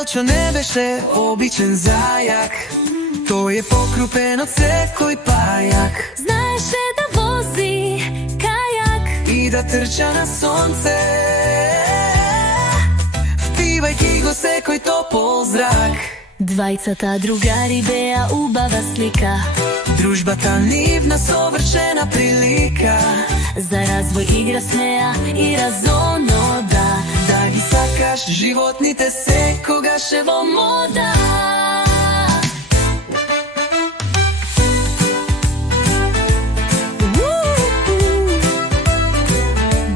Čo ne beše običan zajak, to je pokrupen od sekoj pajak. Знаеше да вози каяк И да трча на сонце, впивайки го секой топол зрак. Двајцата другари беа убава слика, Дружбата нивна совршена прилика, за развој игра смеа и разонода. да ги сакаш животните секогаш е во мода.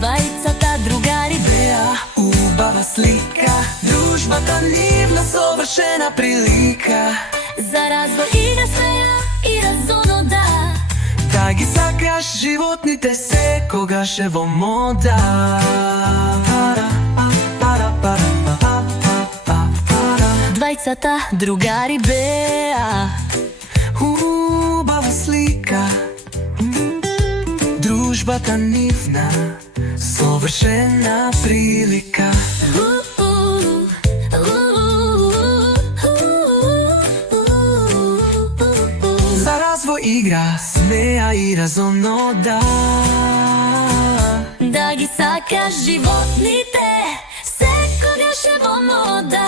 Двајцата другари Беа убава слика, дружбата нивна совршена прилика, за развој игра смеа и разонода. да ги сакаш животните секогаш е во мода. Двајцата другари беа Убава слика, дружбата нивна совршена прилика. За развој игра, смеа и разонода, да ги сакаш животните секогаш е во мода.